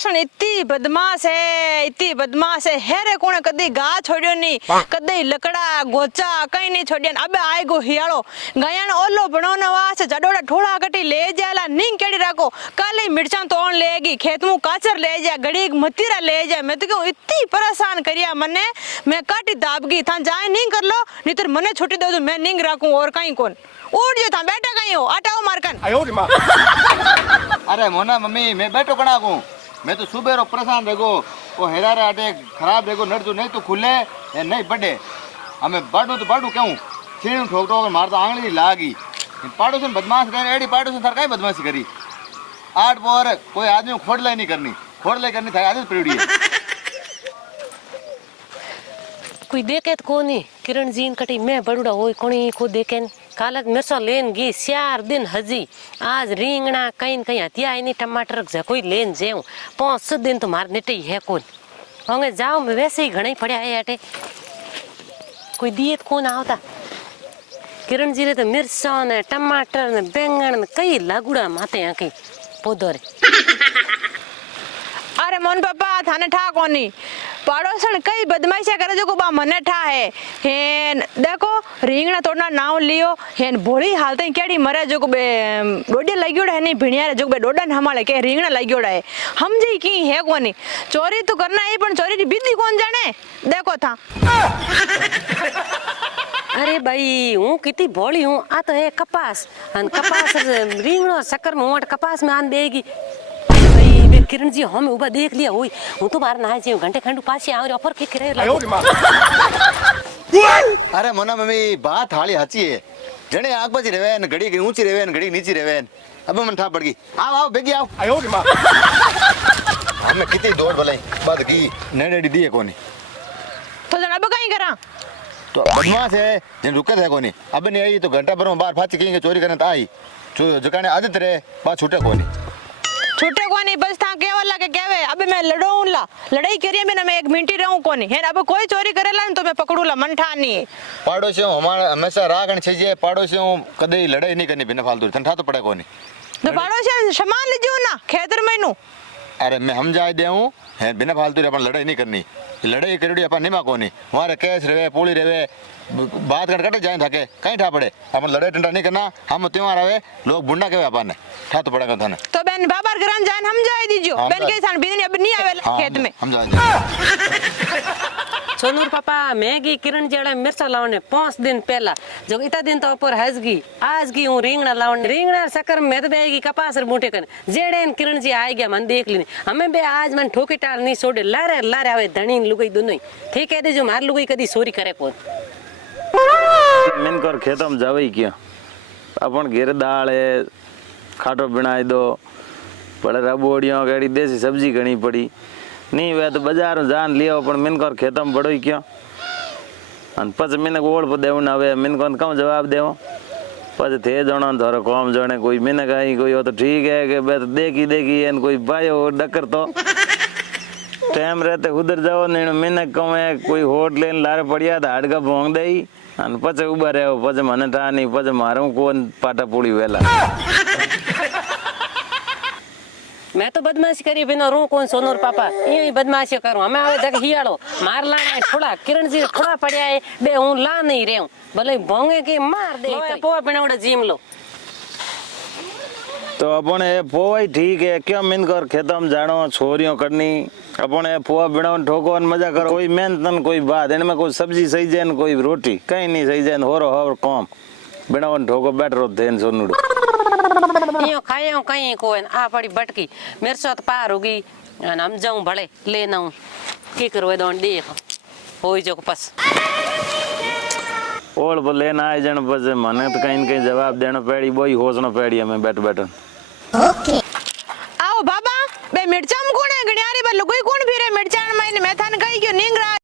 पाड़ोसन इतनी बदमाश है हेरे कोने कदी गा छोड़ियो नहीं कदी लकड़ा गोचा कई नहीं छोड़िया अबे आए गो हियालो गयान ओलो बनावने वास्ते जडोड़ा ठोड़ा कटी ले जाला नींग केड़ी राखो काले मिर्चा तोड़ लेगी खेत में काचर ले जा घड़ी मतीरा ले जा मैं तो क्यों इतनी परेशान करिया मने मैं काटी दाबगी था जाए नहीं कर लो नहीं तो मने छुट्टी दे दो मैं नींग राखूं और कहीं कौन उड़ जो था बैठा कहीं हो हटाओ मारकन अरे मोना मम्मी मैं बैठो कणा को मैं तो सुबह रो परेशान रेगो वो हेरारे आटे खराब रेगो नड़जू नहीं तो खुले नहीं पड़े हमें बाडू तो बाडू क्यों छीण ठोक ठोक मार तो आंगली लागी पाड़ोसन बदमाश करे एडी पाड़ोसन सरकार बदमाशी करी आठ पोर कोई आदमी खोड़ले नहीं करनी था आदत पड़ी है कोई देखे तो कोनी किरण जीन कटी मैं बड़ूड़ा होई कोनी को देखे कालत मिर्चा लेन गी 4 दिन हजी आज रींगणा कहीं कहीं हतिया नहीं टमाटर कोई लेन जेऊ 5 दिन तो मार निटे है कौन होंगे जाओ मैं वैसे ही घणे पड़या है अटे कोई दिए तो कौन आवता किरण जी रे तो मिर्चा ने टमाटर ने बैंगन ने कई लागुड़ा माते यहाँ कई पौधो रे अरे मोहन पापा थाने ठा कोनी पाड़ोसन कई बदमाशी करे जो को बा मने ठा है हेन देखो रींगणा तोड़ना नाव लियो हेन भोली हालते केड़ी मरे जो को बे डोडे लाग्योड़ा है नहीं भिणिया रे जो बे डोडा न हमाले के रींगणा लाग्योड़ा है हम जी की है कोनी चोरी तो करना है पण चोरी री विधि कौन जाने देखो था अरे भाई हूँ कितनी भोली हूँ आ तो है कपास कपास रींगणो शक्कर में मोट कपास में आन देगी किरण जी हम उबा देख लिया हुई हूँ तो बाहर नहाए जी घंटे खंडू पासी आ ऊपर के करे अरे मोना मम्मी बात हाली हची है जने आग बजी रेवे न घड़ी ऊंची रेवे न घड़ी नीची रेवे अब मन ठा पड़ गई आओ बेगी आओ आयो रे मां हमें कितनी दौड़ भलाई बाद की नेड़ी दी है कोनी तो जन अब कहीं करा तो बदमाश है जन रुकत है कोनी अब नहीं आई तो घंटा भर में बाहर फाची कहीं चोरी करने आई जकाने आदत रे बा छूटे कोनी छूटे कोनी बस था केवल लगे केवे अब मैं लड़ूं ला लड़ाई करिए मैं 1 मिनट रहूं कोनी है अब कोई चोरी करेला तो मैं पकड़ू ला मन ठा नहीं पाड़ोसियों हमारा हमेशा रागण छे पाड़ोसियों कदे लड़ाई नहीं करनी बिना फालतू ठंडा तो पड़े कोनी तो पाड़ोसियों संभाल लीजियो ना खेतर में नु अरे मैं हम जाए देऊं है बिना फालतू अपन लड़ाई नहीं करनी लड़ाई करी अपन निमा कोनी हमारे केस रेवे पोली रेवे बात कर कटे जाए थके कहीं ठा पड़े अपन लड़ाई टंडा नहीं करना हम त्योहार आवे लोग बुंडा के अपन ने ठा तो पड़ेगा थाने तो बेन बाबर ग्राम जान हम जाए दीजियो बेन के सान बिजनी अब नहीं आवे खेत में हम जाए सोनूर पापा मैगी किरण जेड़ा मिर्चा लावने 5 दिन पहला जो इतना दिन तो ऊपर हंसगी आज की हूँ रींगणा लावने रींगणा शक्कर में तो बेगी कपास बूटे कर जेड़े किरण जी आई गया मन देख ली हमें बे आज मन ठोके टाल नहीं सोडे लारे लारे आवे धनी लुगई दोनों ठीक कह दे जो मार लुगई कदी चोरी करे कौन मिन कर खेतों में जावे क्या अपन घेर दाल है खाटो बनाई दो बड़े रबोड़ियों केड़ी देसी सब्जी घनी पड़ी नहीं वे तो बाजार में जान लियो पर मिन कर खेतों में बड़ो क्यों अन पछ मिन ओढ़ पर देव ना वे मिन कौन कम जवाब देव पछ थे जणो धरो कम जणे कोई मिन कहीं कोई हो तो ठीक है कि बे देखी एन कोई बायो डकर तो टाइम रहते उधर जाओ नहीं मिन कमे कोई होट लेन लारे पड़िया था हाडका भोंग दे अन पछ उबा रहो पछ मने था नहीं पछ मारू कौन पाटा पूड़ी वेला मैं तो बदमाशी करी बिना रू कौन सोनूर पापा यही बदमाशी करूं हमें आवे देख हियाड़ो मार लाना है थोड़ा किरण जी थोड़ा पड़या है बे हूं ला नहीं रहूं भले भोंगे के मार दे पोवा बिना जीम लो तो अपन ये पोवा ठीक है क्यों मिन कर खेतों में जानो छोरियों करनी अपन ये पोवा बिना ठोको मजा करो कोई मेहनत कोई बात इनमें कोई सब्जी सही जाए कोई रोटी कहीं नहीं सही जाए हो कम बिना ठोको बैठ रो देन सोनूड़ो यो खायो कहीं कोई आ पड़ी बटकी मिर्चा तो पार होगी हम जाऊं भले लेना हूं की करो दोन देखो होई जो पस ओल पर लेना आए जन बस मने तो कहीं जवाब देना पड़ी बोई होसनो पड़ी हमें बैठ ओके आओ बाबा बे मिर्चा में कोण है गणियारी बे लुगई कोण फिरे मिर्चा में मैं थान कही क्यों नींग रहा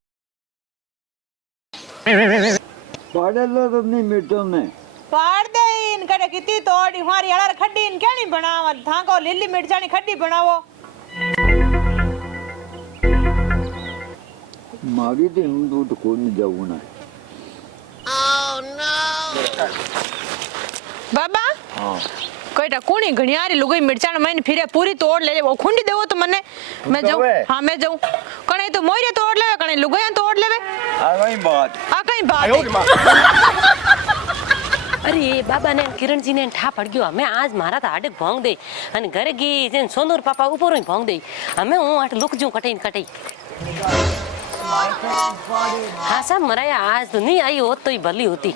पाड़े लो अपनी मिर्चों में पाड़ दे इन कड़े कितनी तोड़ी हमारी अड़र खड्डी इन क्या नहीं बनावा था को लिली मिर्चानी खड्डी बनावो मारी तो हम तो कोई नहीं जाऊँ ना बाबा हां कईटा कोणी घणियारी लुगाई मिर्चाण मैंने फिरे पूरी तोड़ ले वो खुंडी देवो तो मने मैं तो जाऊं वे। हाँ मैं जाऊं कणे तो मोरे तोड़ लेवे कणे लुगाई तोड़ लेवे आ वही बात आ कई बात है। अरे बाबा ने किरण जी ने ठा पड़ गयो हमें आज मारा था आडे भोंग दे अने घरे गी जेन सोनूर पापा ऊपर ही भोंग दे हमें हूं आट लुक जू कटई कटई हाँ सब मराया आज तो नहीं आई होत तो ही भली होती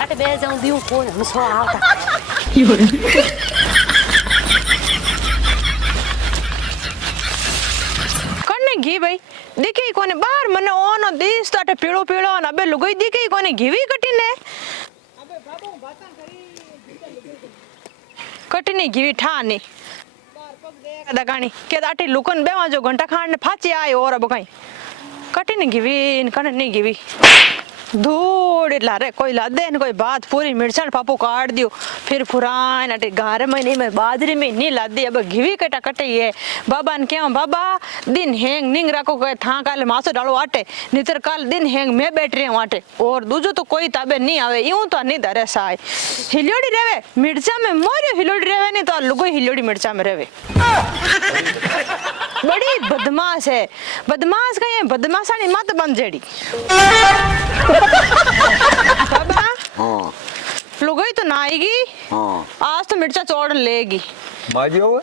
आटे बे जाऊं दियो कोई हम सो आवता कने घी भाई दिखे कोने बाहर मने ओनो दिस ताटे पीळो पीळो न अबे लुगाई दिखे कोने घीवी कटीने कटीने घीवी ठानी दगाणी के आटे लुकन बेवा जो घंटा खान ने फाची आयो और अब कहीं कटीने घीवी कने नहीं घीवी धूड़ ला रे कोई ला दे कोई बात पूरी मिर्चन पापू काट दियो फिर फुरान अटे गारे महीने में बाजरी में नहीं ला दी अब घीवी कटा कटे है बाबा ने क्या बाबा दिन हैंग निंग रखो कहे था काले मासो डालो आटे नितर काल दिन हैंग मैं बैठ रही हूँ आटे और दूजो तो कोई ताबे नहीं आवे यूं तो नहीं धरे साय हिलोड़ी रेवे मिर्चा में मोरियो हिलोड़ी रेवे नहीं तो लुगो हिलोड़ी मिर्चा में रेवे बड़ी बदमाश है बदमाश का ये बदमाशानी मत बन जेड़ी बाबा हाँ लुगाई तो ना आएगी हाँ आज तो मिर्चा चौड़ लेगी मारियो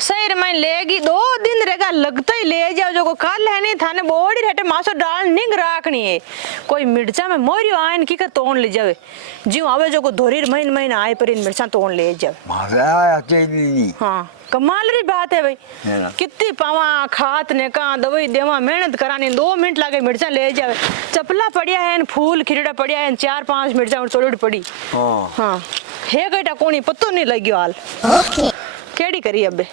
सही रमाई लेगी 2 दिन रहेगा लगता ही ले जाओ जो को कल है नहीं थाने बोड़ी रहते मासो डाल निंग राखनी है कोई मिर्चा में मोरियो आयन की कर तोड़ ले जावे जीव आवे जो को धोरी महीन आए पर इन मिर्चा तोड़ ले जावे मारा चाहिए हाँ कमाल री बात है भाई है ना? कितनी पावा खात ने का दवाई देवा मेहनत करानी 2 मिनट लागे मिर्चा ले जावे चपला पड़िया है फूल खिरड़ा पड़िया है 4-5 मिर्चा चोड़ी पड़ी हाँ हाँ हे गईटा कोनी पत्तो नहीं लग्यो हाल केड़ी करी अबे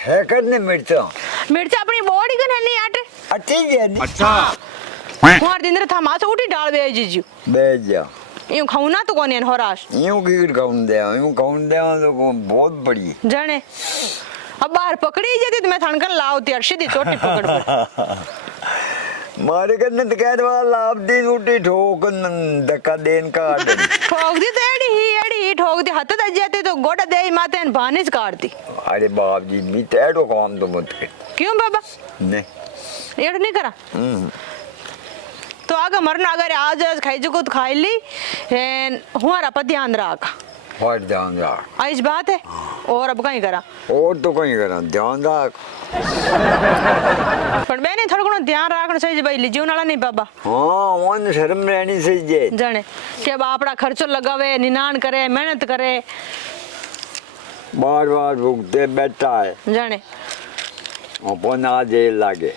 है करने मिर्चा मिर्चा अपनी बॉडी का नहीं आटे अच्छी है अच्छा कुमार दिन रे था मासो उठी डाल बे जीजू बेच जा यूं खाऊ ना तो कोनी होराश यूं की खाऊं दे तो बहुत बड़ी जाने अब बाहर पकड़ी जाती तो मैं थनकन लाओती यार सीधी चोटी पकड़ पर मारे करने तो कह रहा लाभ दिन उठी ठोकन धक्का देन का ठोक दी तो एड़ी ठोक दी हाथ दे जाती तो गोड़ा दे माते न भानिज काटती अरे बाप जी भी तेड़ो काम तो मत कर क्यों बाबा नहीं एड़ नहीं करा तो आगे मरना अगर आज खाई जो तो खाई ली हमारा पर ध्यान रखा हट ध्यान रख आज बात है और अब कहीं करा और तो कहीं करा ध्यान रख पर मैंने थोड़ा घणो ध्यान रखना चाहिए भाई लीजियो नाला नहीं बाबा हाँ वन शर्म रहनी चाहिए जाने कि अब आपड़ा खर्चो लगावे निनान करे मेहनत करे बार बार भुगते बैठा है जाने अपन आ जेल लागे